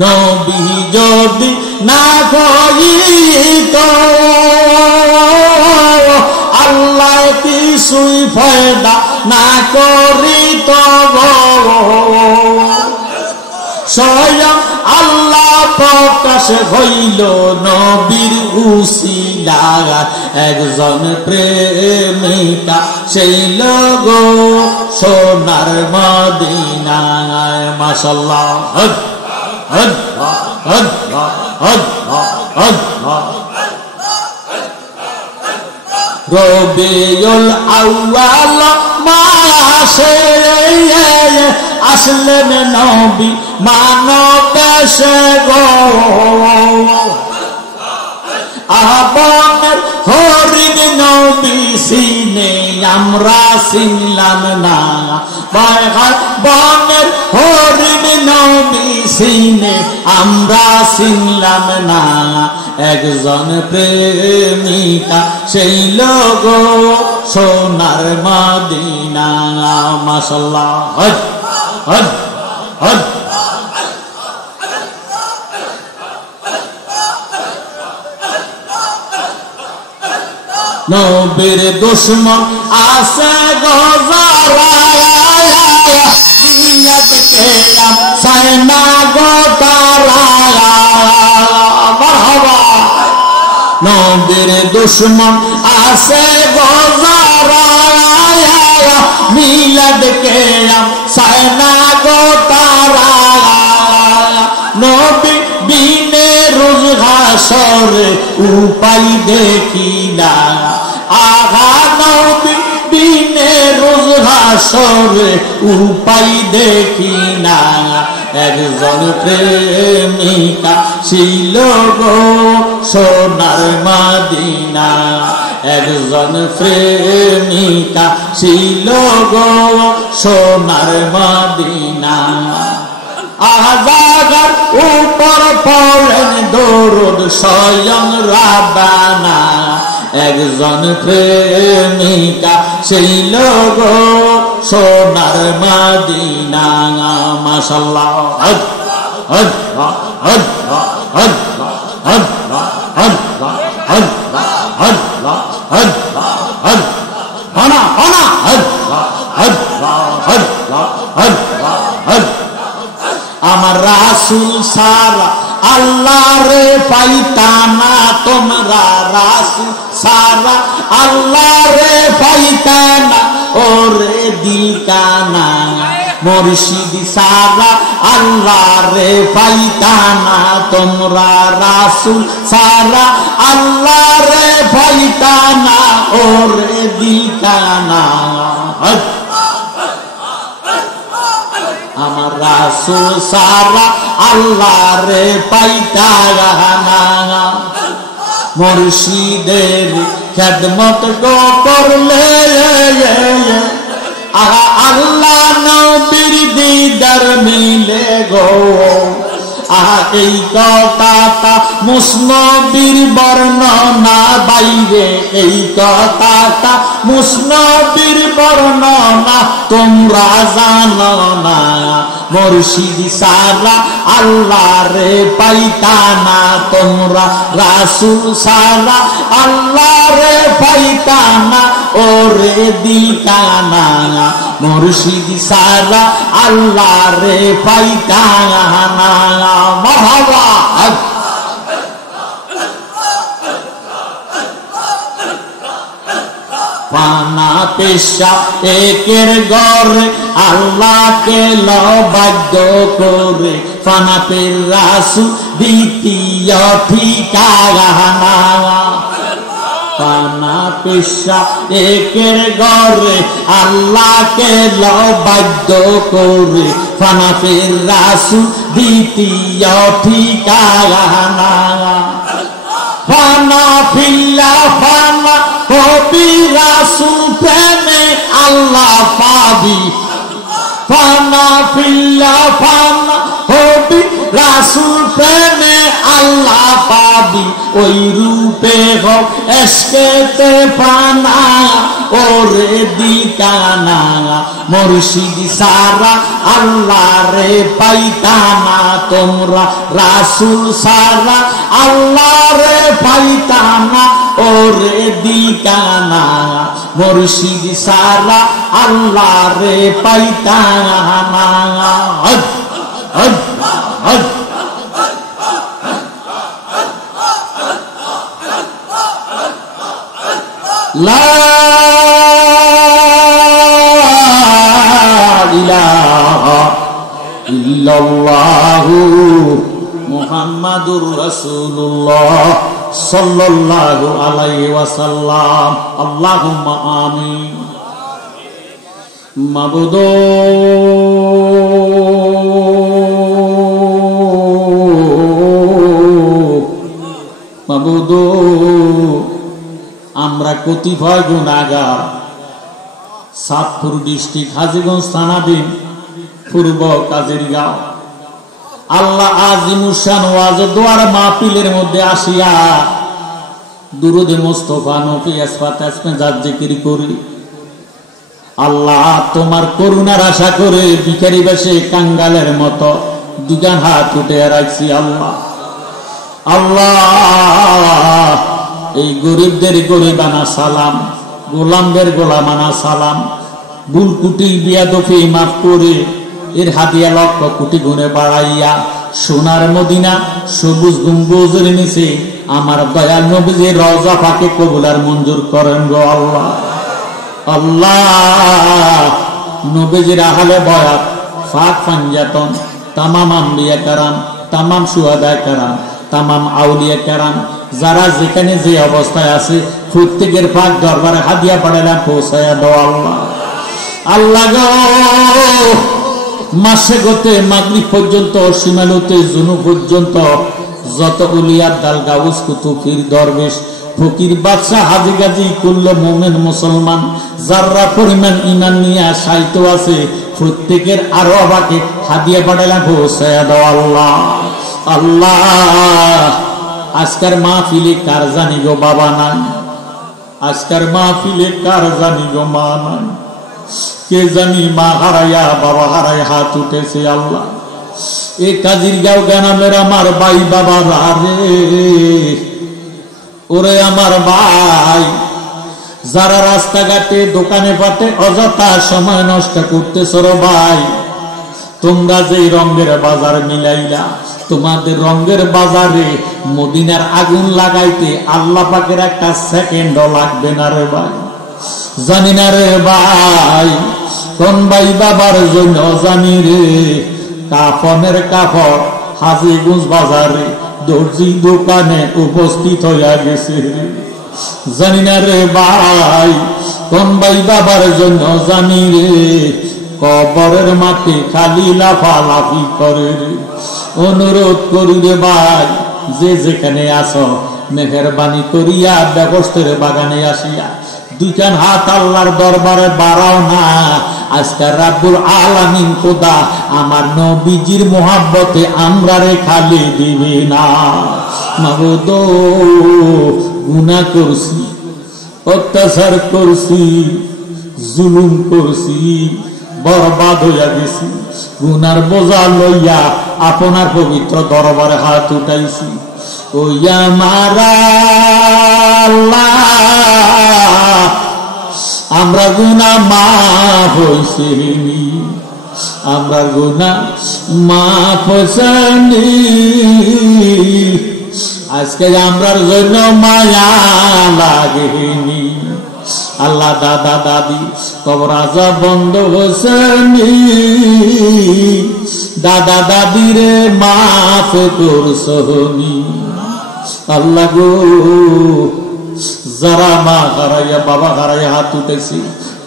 নবী যদি না কইত আল্লাহ কিছুই ফায়দা না করিত স্বয়ং আল্লাহ প্রকাশ হইল নবীর উসিলায় একজন প্রেমিকা সেই লোক সোনার মদিনায় মাশাআল্লাহ আল্লাহ আল্লাহ আল্লাহ আল্লাহ রবিউল আউয়াল মাসে আসলেন নবী মানব দেশে গো আহ্বানের হরিণ নবী সিনে আমরা চিনলাম না বনের হরিণ নবী সিনে আমরা চিনলাম না একজন প্রেমিকা সেই লোক সোনার মদিনা মাশাআল্লাহ নবীর দুশ্মন আছে সাইনা গোতারা নবীর দুশ্মন আছে মিলাদ কেরাম সাইনা গোতারা নবী বিনে রোজ হাসরে উপায় দেখি না আহা নবী বিনে রোজ হাসরে উপায় দেখি না একজন প্রেমিকা ছিল গো সোনার মদিনা একজন প্রেমিকা ছিল গো সোনার মদিনা আজাগার উপর পড়েন দরুদ স্বয়ং রাব্বানা একজন প্রেমিকা সেই লোক সোনার মদিনা মাশাআল্লাহ আল্লাহ আল্লাহ আল্লাহ আল্লাহ আল্লাহ আল্লাহ আল্লাহ আল্লাহ আনা আনা আল্লাহ আল্লাহ আল্লাহ আল্লাহ আমার রাসূল সারা আল্লাহ রে পাইতানা তোমরা রাসূল সারা আল্লাহ রে পাইতানা ওরে দিল কানা মুর্শিদ সারা আল্লাহ রে পাইতানা তোমরা রাসূল সারা আল্লাহ রে পাইতানা ওরে দিল কানা আমার রাসূল সারা আল্লাহ রে পাইতানা মুর্শিদের খেদমত গো করলে আল্লাহ নবীর দিদার মিলে গো এই কথাটা মুসনবীর বর্ণনা বাইরে এই কথাটা মুসনবীর বর্ণনা তোমরা জানো না মুর্শিদ সারা আল্লাহ রে পাইতানা তোমরা রাসূল সারা আল্লাহ রে পাইতানা ওরে দিল কানা মুর্শিদ সারা আল্লাহ রে পাইতানা মারহাবা পানা পেশা একের ঘরে আল্লাহকে লবাদ্য করে পানা পের রাসূল দ্বিতীয় ঠিকানা পানা পেশা একের ঘরে আল্লাহকে লবাদ্য করে পানা পের রাসূল দ্বিতীয় ঠিকানা ফানা ফিল্লা ফানা কবি রাসূল প্রেমে আল্লাহ পাবি ফানা ফিল্লা ফানা কবি রাসূল প্রেমে আল্লাহ পাবি ওই রূপে হোক এসকেতে পানা ওরে দিল কানা মুর্শিদ সারা আল্লাহ রে পাইতানা তোমরা রাসূল সারা আল্লাহ রে পাইতানা ওরে দিল কানা মুর্শিদ সারা আল্লাহ রে পাইতানা লা ইলাহা ইল্লাল্লাহু মুহাম্মাদুর রাসূলুল্লাহ সাল্লাল্লাহু আলাইহি ওয়াসাল্লাম আল্লাহুম্মা আমিন মাবুদ মাবুদ আমরা কতিপয় গুনাহগার সাতপুর ডিস্ট্রিক্ট হাজীগঞ্জ থানাধীন পূর্ব কাজেরগাঁও আল্লাহ আজিমুশান ওয়াজ দোয়ার মাহফিলের মধ্যে আসিয়া দুরুদে মুস্তাফা নবী আসফাত আসমে জাত জিকির করি আল্লাহ তোমার করুণার আশা করে ভিখারি বেশে কাঙ্গালের মতো দুগান হাত উঠে রাখছি আল্লাহ আল্লাহ এই গরিবদের গরিবানা সালাম গোলামদের গোলামানা সালাম ভুল কুটি বিয়াদফি মাফ করে এর হাদিয়া লক্ষ কোটি গুণে বাড়াইয়া সোনার মদিনা সবুজ গম্বুজের নিচে আমার দয়াল নবীজির রওজা পাকে কবুল আর মঞ্জুর করেন গো আল্লাহ আল্লাহ নবীজির আহলে বয়াত ফাক ফাঞ্জাতন তামাম আম্বিয়া কারাম তামাম শুহাদা কারাম তামাম আউলিয়া কারাম যারা যেখানে যে অবস্থায় আছে প্রত্যেকের পাক দরবারে হাদিয়া পাঠালাম পৌঁছায়া দাও আল্লাহ আল্লাহ গো মাসে গতে মাগরিব পর্যন্ত সীমালতে জুনু পর্যন্ত যত উলিয়ার দাল গাউস কুতুব পীর দরবেশ ফকির বাদশাহ হাজী গাজী কুল্ল মুমিন মুসলমান যারা পরিমাণ ঈমান নিয়ে সাইত আছে প্রত্যেকের আরো আবাকে হাদিয়া পাঠালাম পৌঁছায়া দাও আল্লাহ আল্লাহ আজকের মাহফিলে কার জানি গো বাবা নাই আজকের মাহফিলে কার জানি গো মা নাই, কে জানি মা হারাইয়া বাবা হারাই হাত উঠেছে। আল্লাহ এ কাজির গাঁও গ্রামের আমার ভাই বাবা রে, ওরে আমার ভাই, যারা রাস্তাঘাটে দোকানে পাটে অযথা সময় নষ্ট করতেছ রে ভাই, তোমরা যে রঙের বাজার মিলাইলা, তোমাদের রঙের বাজারে মদিনার আগুন লাগাইতে আল্লাহ পাকের একটা সেকেন্ডও লাগবে না রে ভাই। জানি না রে ভাই কোন ভাই বাবার জন্য জানি রে, কাফনের কাপড় হাজীগঞ্জ বাজারে দর্জি দোকানে উপস্থিত হইয়া গেছে। জানি না রে ভাই কোন ভাই বাবার জন্য জানি রে, কবরের মাঠে খালি লাফালাফি করে রে। অনুরোধ করি রে ভাই, যে যেখানে আছো মেহেরবানি করিয়া ব্যবস্থার বাগানে আসিয়া দুইখান হাত আল্লাহর দরবারে বাড়াও না। আজকে রাব্বুল আলামিন খোদা আমার নবীজির মোহাব্বতে আমরা রে খালি দিবি না। মাবুদ গুনাহ করছি, অত্যাচার করছি, জুলুম করছি, বরবাদ হইয়া গেছি, গুনার বোঝা লইয়া আপনার পবিত্র দরবারে হাত উঠাইছি। ওইয়া মারা আমরা গুনাহ মাফ হইছে, আমরা গুনাহ মাফ হইছে, আজকে আমরার জন্য মায়া লাগেনি। আল্লাহ দাদা দাদি কবর আযাব বন্ধ হইছেনি, দাদা দাদিরে মাফ করছনি। আল্লাহ গো, যারা মা হারাইয়া বাবা হারাইয়া হাত উঠেছি,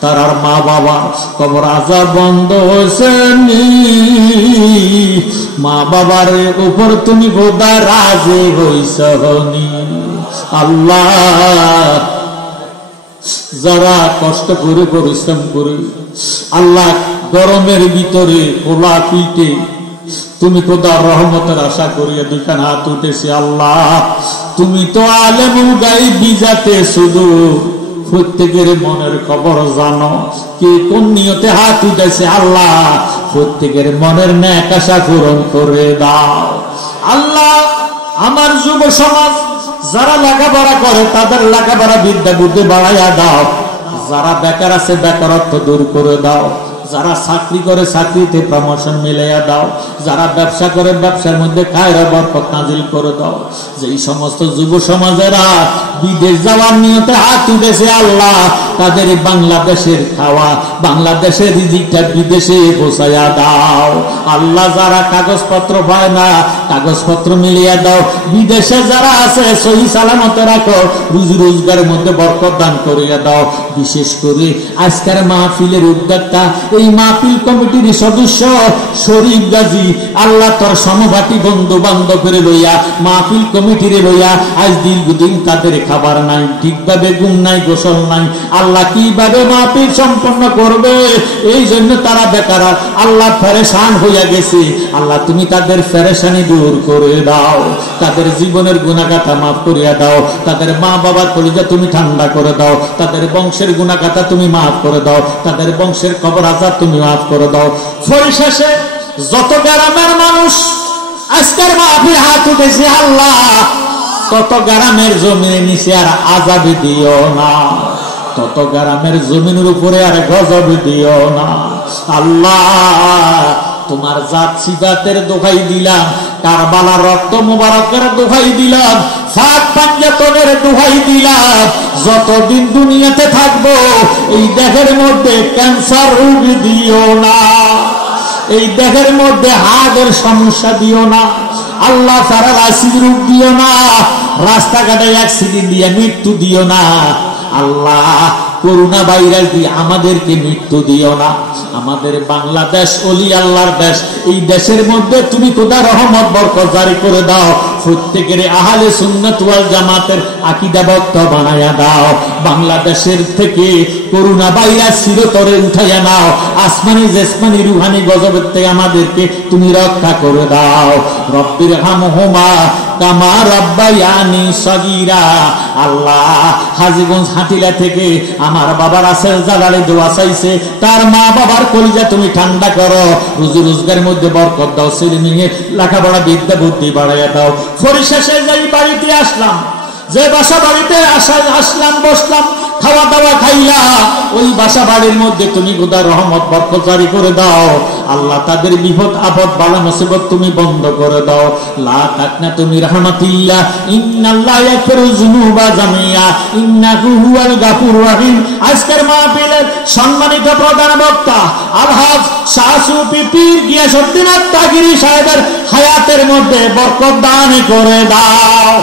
তারার মা বাবা কবর আযাব বন্ধ হইছেনি। মা বাবার উপর তুমি খোদা রাজি হইছনি। আল্লাহ যারা কষ্ট করে পরিশ্রম করে আল্লাহ গরমের ভিতরে খোলা পিঠে তুমি খোদার রহমতের আশা করিয়া দুইখান হাত উঠেছি। আল্লাহ তুমি তো আলেমুল গায়ব বিজাতে শুধু প্রত্যেকের মনের খবর জানো, কে কোন নিয়তে হাত উঠেছে। আল্লাহ প্রত্যেকের মনের ন্যাক আশা পূরণ করে দাও। আল্লাহ আমার যুব সমাজ যারা লেখাপড়া করে তাদের লেখাপড়া বিদ্যা বুদ্ধি বাড়াইয়া দাও, যারা বেকার আছে বেকারত্ব দূর করে দাও, যারা চাকরি করে চাকরিতে প্রমোশন মিলাইয়া দাও, যারা ব্যবসা করে ব্যবসার মধ্যে খায়রা বরকত নাজিল করে দাও। যেই সমস্ত যুব সমাজেরা বিদেশ যাওয়ার নিয়তে হাত উঠেছে আল্লাহ, তাদের বাংলাদেশের খাওয়া বাংলাদেশের রিজিকটা বিদেশে পৌঁছাইয়া দাও। আল্লাহ যারা কাগজপত্র পায় না কাগজপত্র মিলিয়ে দাও, বিদেশে যারা আছে সহি সালামত রাখো, রুজি রোজগারের মধ্যে বরকত দান করিয়া দাও। বিশেষ করে আজকের মাহফিলের উদ্যোক্তা এই মাহফিল কমিটির সদস্য শরীফ গাজী, আল্লাহ তোর সমভাতি বন্ধু বান্ধবের লইয়া মাহফিল কমিটির লইয়া আজ দীর্ঘদিন তাদের খাবার নাই, ঠিকভাবে ঘুম নাই, গোসল নাই। আল্লাহ কিভাবে মাহফিল সম্পন্ন করবে, এই জন্য তারা বেকার আল্লাহ পেরেশান হইয়া গেছে। আল্লাহ তুমি তাদের পেরেশানি দূর করে দাও, তাদের জীবনের গুনাহগাথা মাফ করিয়া দাও, তাদের মা বাবার কলিজা তুমি ঠান্ডা করে দাও, তাদের বংশের গুনাহগাথা তুমি মাফ করে দাও, তাদের বংশের কবর আযাব তুমি মাফ করে দাও। পরিশেষে যত গ্রামের মানুষ আজকের মাহফিল হাত উঠেছে আল্লাহ, তত গ্রামের জমির নিচে আর আযাব দিও না, তত গ্রামের জমিনের উপরে আর গজব দিও না। আল্লাহ তোমার জাত সিফাতের দোহাই দিলাম, কারবালার রক্ত মুবারকের দোহাই দিলাম, সাত পাঞ্জাতনের দোহাই দিলাম, যতদিন দুনিয়াতে থাকবো এই দেহের মধ্যে ক্যান্সার রোগ দিও না, এই দেহের মধ্যে হার্টের সমস্যা দিও না, আল্লাহ প্যারালাইসিস রোগ দিও না, রাস্তাঘাটে অ্যাক্সিডেন্ট দিয়ে মৃত্যু দিও না। আল্লাহ করোনা ভাইরাস দিয়ে আমাদেরকে মৃত্যু দিও না। আমাদের বাংলাদেশ ওলি আল্লাহর দেশ, এই দেশের মধ্যে তুমি খোদা রহমত বরকত জারি করে দাও, প্রত্যেকের আহলে সুন্নাত ওয়াল জামাতের আকীদা বক্ত বানায়া দাও। বাংলাদেশের থেকে করোনা ভাইরাস চিরতরে উঠাইয়া নাও, আসমানি জেসমানি রুহানি গজবের থেকে আমাদেরকে তুমি রক্ষা করে দাও। রব্বির হামহুমা কামা রাব্বায়ানি সগীরা। আল্লাহ হাজীগঞ্জ হাটিলা থেকে আমার বাবার আসের জালালে দোয়া চাইছে, তার মা বাবার কলিজা তুমি ঠান্ডা করো, রুজি রোজগারের মধ্যে বরকত দাও, ছেলে মেয়ে লেখাপড়া বিদ্যা বুদ্ধি বাড়াইয়া দাও। পরিশেষে যেই বাড়িতে আসলাম, যে বাসা বাড়িতে আসলাম, বসলাম, খাওয়া দাওয়া খাইলা, ওই বাসা বাড়ির মধ্যে তুমি খোদা রহমত বরকত জারি করে দাও। আল্লাহ তাদের বিপদ আপদ বালা মুসিবত তুমি বন্ধ করে দাও। লা তাকনাতু মিন রাহমাতিল্লাহ, ইন্নাল্লাহা ইয়াগফিরুয যুনুবা জামিয়া, ইন্নাহু হুয়াল গাফুরুর রহিম। আজকের মাহফিলের সম্মানিত প্রধান বক্তা আলহাজ শাহ সুফি পীর গিয়াসউদ্দিন আত-তাহিরি সাহেবের হায়াতের মধ্যে বরকত দান করে দাও।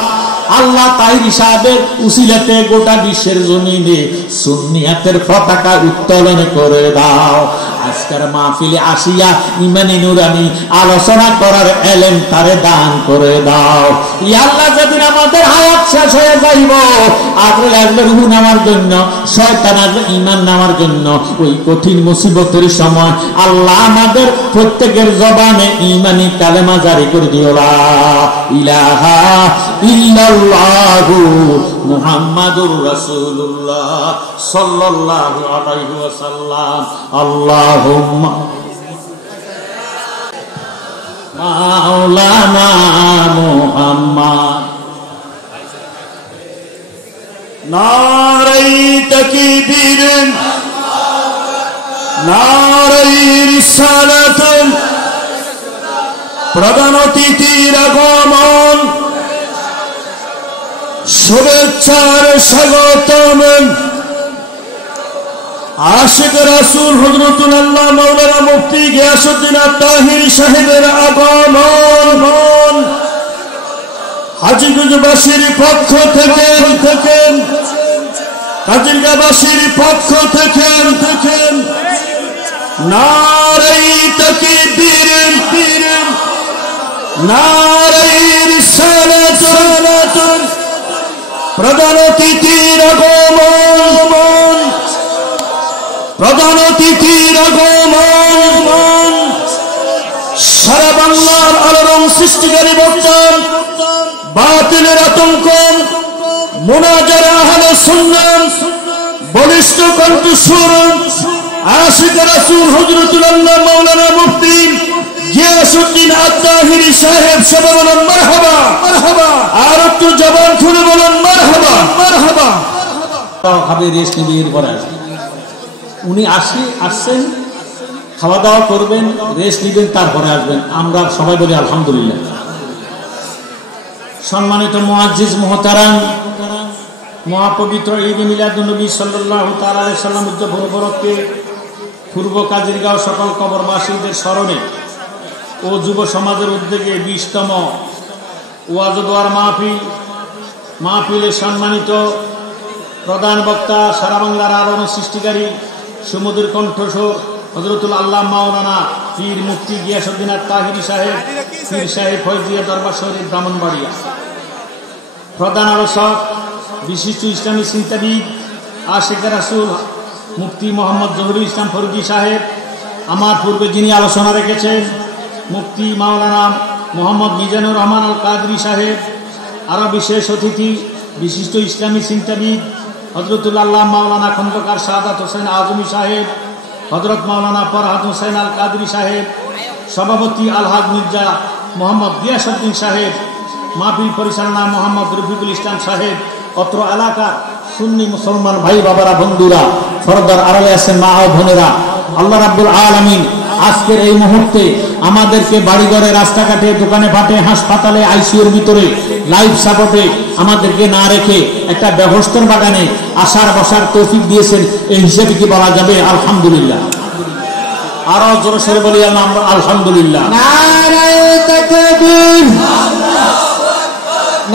আল্লাহ তাহিরি সাহেবের উসিলাতে গোটা বিশ্বের জমিনে সুন্নিয়াতের পতাকা উত্তোলন করে দাও। আজকের মাহফিলে আসিয়া ইমানি নুরানি আলোচনা করার এলেম তারে দান করে দাও। ইয়া আল্লাহ, যেদিন আমাদের হায়াত শেষ হয়ে যাইব, আজরাইল আসবে রূহ নেওয়ার জন্য, শয়তান আসবে ঈমান নেওয়ার জন্য, ওই কঠিন মুসিবতের সময় আল্লাহ আমাদের প্রত্যেকের জবানে ঈমানি কালেমা জারি করে দিও, লা ইলাহা ইল্লাল্লাহু মুহাম্মাদুর রাসূলুল্লাহ সাল্লাল্লাহু আলাইহি ওয়াসাল্লাম। আল্লাহুম্মা মাওলানা মুহাম্মদ। নারায়ে তাকবীর, নারায়ে রিসালাত, প্রধান অতিথির আগমন, শুভেচ্ছার স্বাগতম। আশিক রাসূল হযরতুল আল্লাহ মাওলানা মুফতি গিয়াসউদ্দিন আত-তাহিরি সাহেবের আগমন হাজীগঞ্জবাসীর পক্ষ থেকে, কাজিরগাঁওবাসীর পক্ষ থেকে নারায়ে তাকবীর, নারায়ে রিসালাত, প্রধান অতিথির আগমন, প্রধান অতিথির আগমন। সারা বাংলার আলোড়ন সৃষ্টিকারী বক্তা, বাতিলের আতঙ্ক, মুনাজারে আহলে সুন্নাত, বলিষ্ঠ কণ্ঠস্বর, আশিক রাসূল হযরতুল আল্লাহ মাওলানা মুফতি গিয়াসউদ্দিন আত-তাহিরি সাহেব। সবাই বলেন মারহাবা, মারহাবা। আর একটু জবান খুলে বলেন মারহাবা, মারহাবা। খাবে রেস্ট নিবির পরে উনি আসছেন, খাওয়া দাওয়া করবেন, রেস্ট নিবেন, তারপরে আসবেন। আমরা সবাই বলি আলহামদুলিল্লাহ। সম্মানিত মুআজ্জিজ মুহতারাম, মহাপবিত্র ঈদ মিলাদুন্নবী সাল্লাল্লাহু তাআলা আলাইহি সাল্লাম উদযাপন উপলক্ষে পূর্ব কাজিরগাঁও সকল কবরবাসীদের স্মরণে ও যুব সমাজের উদ্যোগে 20তম ওয়াজ ও দোয়ার মাহফিলে সম্মানিত প্রধান বক্তা, সারা বাংলার আলোড়ন সৃষ্টিকারী সুমধুর কণ্ঠস্বর হযরতুল আল্লাহ মাওলানা পীর মুফতি গিয়াসউদ্দিন আত-তাহিরি সাহেব, পীর সাহেব ফয়জিয়া দরবার শরীফ ব্রাহ্মণবাড়িয়া। প্রধান আলোচক বিশিষ্ট ইসলামী চিন্তাবিদ আশিক রাসূল মুফতি মোহাম্মদ জহুরুল ইসলাম ফরুগী সাহেব। আমার পূর্বে যিনি আলোচনা রেখেছেন মুফতি মাওলানা মোহাম্মদ মিজানুর রহমান আল কাদরি সাহেব। আরও বিশেষ অতিথি বিশিষ্ট ইসলামী চিন্তাবিদ হযরতুল আল্লাহ মাওলানা খন্দকার শাহাদাত হোসেন আজমি সাহেব, হযরত মাওলানা ফরহাদ হোসেন আল কাদরি সাহেব, সভাপতি আলহাজ মির্জা মোহাম্মদ গিয়াসউদ্দিন সাহেব, মাহফিল পরিচালনা মোহাম্মদ রফিকুল ইসলাম সাহেব, অত্র এলাকার সুন্নি মুসলমান ভাই বাবারা, বন্ধুরা, ফরদার আড়ালে আছেন মা ও বোনেরা, আল্লাহ রাব্বুল আলামিন আজকের এই মুহূর্তে আমাদেরকে বাড়িঘরে, রাস্তাঘাটে, দোকানে পাটে, হাসপাতালে, আইসিইউর ভিতরে লাইফ সাপোর্টে আমাদেরকে না রেখে একটা ব্যবস্থার বাগানে আসার বসার তৌফিক দিয়েছেন। এই হিসেবে কি বলা যাবে আলহামদুলিল্লাহ? আরো জোরে সরে বলি আমরা আলহামদুলিল্লাহ। নারায়ে তাকবীর,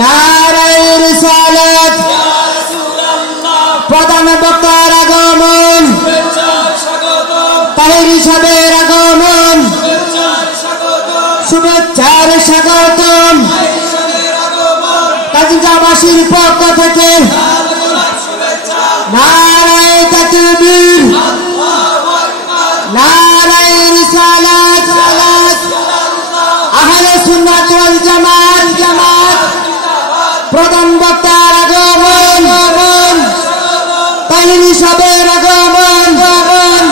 নারায়ে রিসালাত, প্রধান বক্তার আগমন, তাহিরি সাহেবের আগমন, শুভেচ্ছার স্বাগতম। কাজিরগাঁওবাসীর পক্ষ থেকে নারায়ে তাকবীর, নারায়ে রিসালাত, আহলে সুন্নাত ওয়াল জামাত, সাহেবের আগমন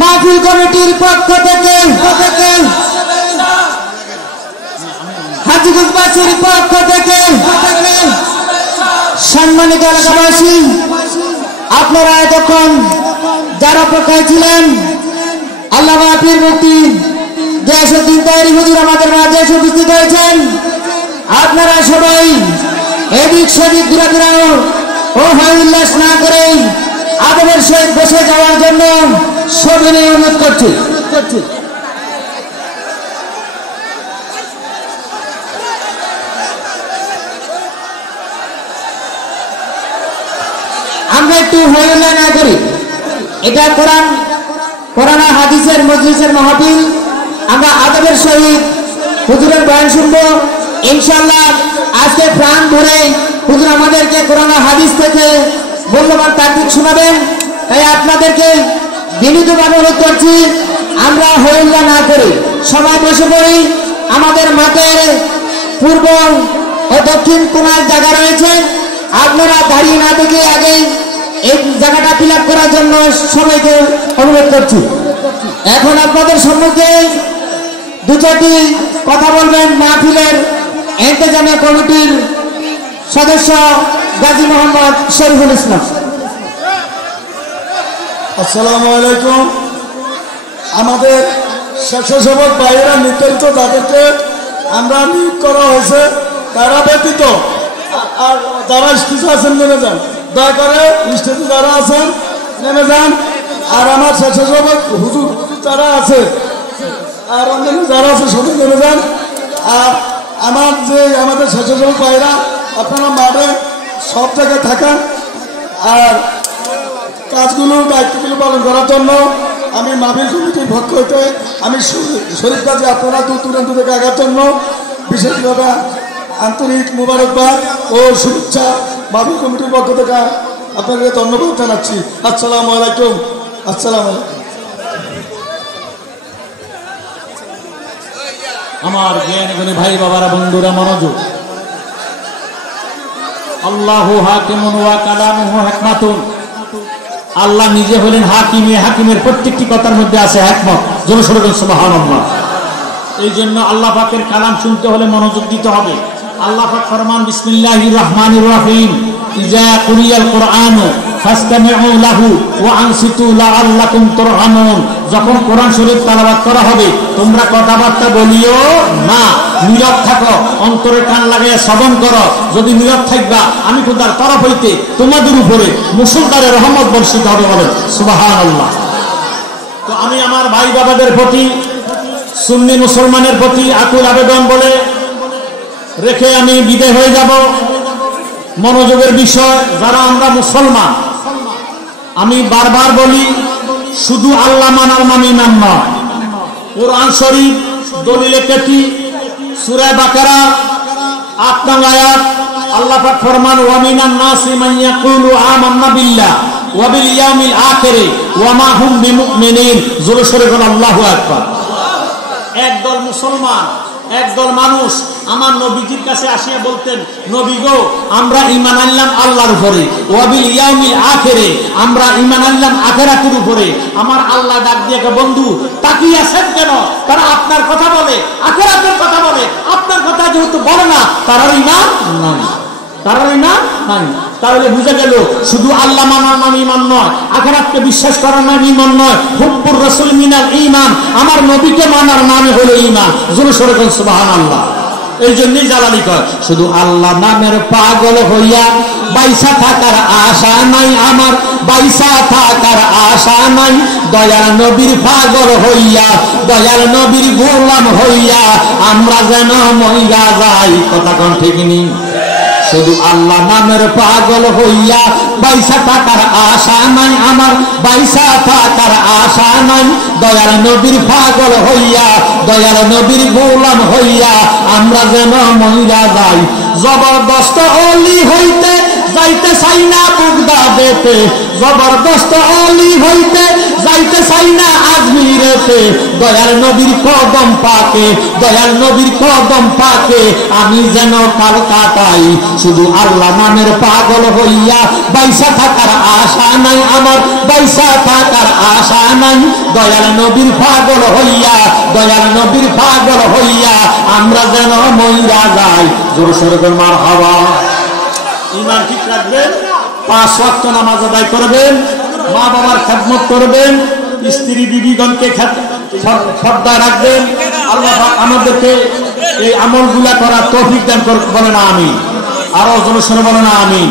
মাহফিল কমিটির পক্ষ থেকে হাজীগঞ্জবাসীর পক্ষ থেকে সম্মানিত এলাকাবাসী, আপনারা এতক্ষণ যারা অপেক্ষায় ছিলেন আল্লাহ পীর মুফতি গিয়াসউদ্দিন তাহেরি হুজুর আমাদের মাঝে এসে উপস্থিত হয়েছেন। আপনারা সবাই এদিক সেদিক ঘুরাঘুরা ও হয় উল্লাস না করে আদবের সহিত বসে যাওয়ার জন্য সবিনয় অনুরোধ করছি। আমরা একটু হয় উল্লাস না করি। এটা কোরআন আর হাদিসের মজলিসের মাহফিল। আমরা আদবের সহিত হুজুরের বয়ান শুনবো ইনশাআল্লাহ। আজকে প্রাণ ভরে হুজুর আমাদেরকে কোরআন আর হাদিস থেকে মূল্যবান তাকরীর শোনাবেন। তাই আপনাদেরকে বিনীতভাবে অনুরোধ করছি, আমরা হইল্লা না করি সবাই বসে পড়ি। আমাদের মাঠের পূর্ব ও দক্ষিণ কোনার জায়গা রয়েছে, আপনারা দাঁড়িয়ে না থেকে আগে এই জায়গাটা ফিল আপ করার জন্য সবাইকে অনুরোধ করছি। এখন আপনাদের সম্মুখে দু চারটি কথা বলবেন মাহফিলের ইন্তেজামে কমিটির সদস্য গাজী মোহাম্মদ শরীফুল ইসলাম। আসসালামু আলাইকুম। আমাদের স্বেচ্ছাসেবক ভাইয়েরা নির্ধারিত তাদেরকে আমরা নিয়োগ করা হয়েছে, তারা ব্যতীত আর যারা স্টেজে আছেন নেমে যান, দয়া করে স্টেজে যারা আছেন নেমে যান। আর আমার স্বেচ্ছাসেবক হুজুর যারা আছে আর অন্যান্য যারা আছে সবাই নেমে যান। আর আমাদের স্বেচ্ছাসেবক ভাইয়েরা আপনারা মাঠে সব জায়গায় থাকান। আর কাজগুলো দায়িত্বগুলো পালন করার জন্য আমি মাহফিল কমিটির পক্ষ হইতে আমি শরীফ কাজে আপনারা দূর দূরান্ত থেকে আগার জন্য বিশেষভাবে আন্তরিক মুবারকবাদ ও শুভেচ্ছা মাহফিল কমিটির পক্ষ থেকে আপনাদের ধন্যবাদ জানাচ্ছি। আসসালামু আলাইকুম। আসসালামু আলাইকুম। আমার জ্ঞানী ভাই বাবারা বন্ধুরা মনোযোগ। আল্লাহু হাকিমুন ওয়া কালামুহু হিকমাতুন। আল্লাহ নিজে হলেন হাকিম, হাকিমের প্রত্যেকটি কথার মধ্যে আছে হিকমত। জোরে সোরে বলুন সুবহানাল্লাহ। এই জন্য আল্লাহ পাকের কালাম শুনতে হলে মনোযোগ দিতে হবে। আল্লাহ পাক ফরমান বিসমিল্লাহির রহমানির রহিম ইজা কুরিয়াল কুরআন ফাসতামিউ লাহু ওয়া আনসিতু লাআল্লাকুম তুরহামুন। যখন কোরআন শরীফ তেলাওয়াত করা হবে তোমরা কথাবার্তা বলিও না, নীরব থাকো, অন্তরে কান লাগিয়ে শ্রবণ করো। যদি নীরব থাকবা আমি খোদার তরফ হইতে তোমাদের উপরে মুসলধারে রহমত বর্ষিত হবে। বলেন সুবহানাল্লাহ। তো আমি আমার ভাই বাবাদের প্রতি, সুন্নি মুসলমানের প্রতি আকুল আবেদন বলে রেখে আমি বিদায় হয়ে যাব। মনোযোগের বিষয়, যারা আমরা মুসলমান, আমি বারবার বলি শুধু আল্লাহ মানার নাম ইমান নয়। কোরআন শরীফ দলিলে কেটি সূরা বাকারা ৮ নং আয়াত আল্লাহ পাক ফরমান ওয়া মিনান নাসি মান ইয়াকুলু আমান্না বিল্লাহ ওয়া বিল ইয়াউমিল আখির ওয়া মা হুম বিমুমিনিন। জোরে সোরে বলেন আল্লাহু আকবার। একদল মুসলমান, একদল মানুষ আমার নবীজির কাছে আসিয়া বলতেন, নবী গো আমরা ঈমান আনলাম আল্লাহর উপরে, ওয়া বিল ইয়াউমিল আখিরে আমরা ঈমান আনলাম আখিরাতের উপরে। আমার আল্লাহ ডাক দিয়ে বন্ধু তাকিয়ে আছেন কেন? তারা আপনার কথা বলে, আখিরাতের কথা বলে, আপনার কথা যেহেতু বলে না তারা ঈমান নাই, তারা ঈমান নাই। তাহলে বুঝা গেল শুধু আল্লাহ মানার নাম ঈমান নয়, আখিরাতকে বিশ্বাস করার নাম ঈমান নয়। হুব্বুর রাসূল মিনাল ঈমান, আমার নবীকে মানার নাম হলো ঈমান। জোরে সোরে বলেন সুবহানাল্লাহ। এই জন্যই জালালি কয় শুধু আল্লাহ নামের পাগল হইয়া বাইসা থাকার আশা নাই আমার, বাইসা থাকার আশা নাই। দয়াল নবীর পাগল হইয়া, দয়াল নবীর গোলাম হইয়া আমরা যেন মইরা যাই। কথা কোন ঠিক নেই? শুধু আল্লাহ নামের পাগল হইয়া বাইসা থাকার আশা নাই আমার, বাইসা থাকার আশা নাই। দয়াল নবীর পাগল হইয়া, দয়াল নবীর গোলাম হইয়া আমরা যেন মইরা যাই। জবরদস্ত অলি হইতে যাইতে চাই না বুগদাদেতে, জবরদস্ত অলি হইতে যাইতে চাই না আজমিরেতে, দয়াল নবীর কদম পাকে, দয়াল নবীর কদম পাকে আমি যেন কাল কাটাই, শুধু আল্লাহ নামের পাগল হইয়া বাইসা থাকার আশা নাই আমার, বাইসা থাকার আশা নাই, দয়াল নবীর পাগল হইয়া, দয়াল নবীর পাগল হইয়া আমরা যেন মইরা যাই। জোর সোরে বল মারহাবা। ঈমান ঠিক রাখবেন, 5 ওয়াক্ত নামাজ আদায় করবেন, মা বাবার খেদমত করবেন, স্ত্রী বিবিগণকে শ্রদ্ধা রাখবেন। আল্লাহ আমাদেরকে এই আমলগুলা করার তৌফিক দান করুন, বলে না আমিন। আরো জনসনে বলে না আমিন।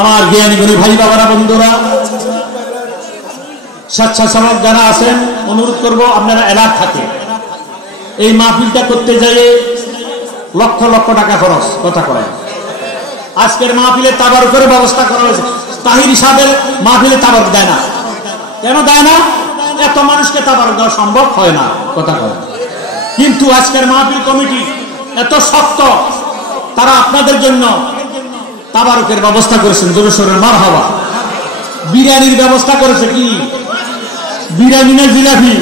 আমার জ্ঞানী গুণী ভাই বাবারা, বন্ধুরা, স্বেচ্ছাসেবক যারা আছেন, অনুরোধ করব আপনারা এলাকা থাকে এই মাহফিলটা করতে যাইয়ে লক্ষ লক্ষ টাকা খরচ, কথা কয়। আজকের মাহফিলে তাবারুকের ব্যবস্থা করা হয়েছে, তাহির সাহেবের মাহফিলে তাবারুক দেয় না। কেন দেয় না? এত মানুষকে তাবারুক দেওয়া সম্ভব হয় না, কথা কয়। কিন্তু আজকের মাহফিল কমিটি এত শক্ত, তারা আপনাদের জন্য তাবারুকের ব্যবস্থা করেছেন। জোরেশ্বরের মারহাবা। বিরিয়ানির ব্যবস্থা করেছে, কি বিরিয়ানি না জিলাপি?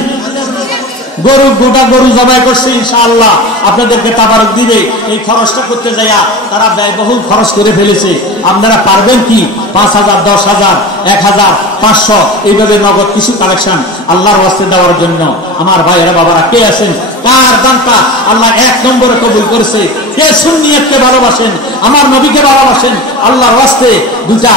গরু, গোটা গরু জবাই করছে, ইনশাআল্লাহ আপনাদেরকে তাবারক দিবে। এই খরচটা করতে যাইয়া তারা ব্যয়বহুল খরচ করে ফেলেছে। আপনারা পারবেন কি 5,000, 10,000, 1,000, 500 এইভাবে নগদ কিছু কালেকশন আল্লাহর ওয়াস্তে দেওয়ার জন্য? আমার ভাইয়েরা বাবারা কে আছেন? কার দানটা আল্লাহ 1 নম্বরে কবুল করেছে? কে সুন্নিয়তকে ভালোবাসেন, আমার নবীকে ভালোবাসেন, আল্লাহর ওয়াস্তে দুটা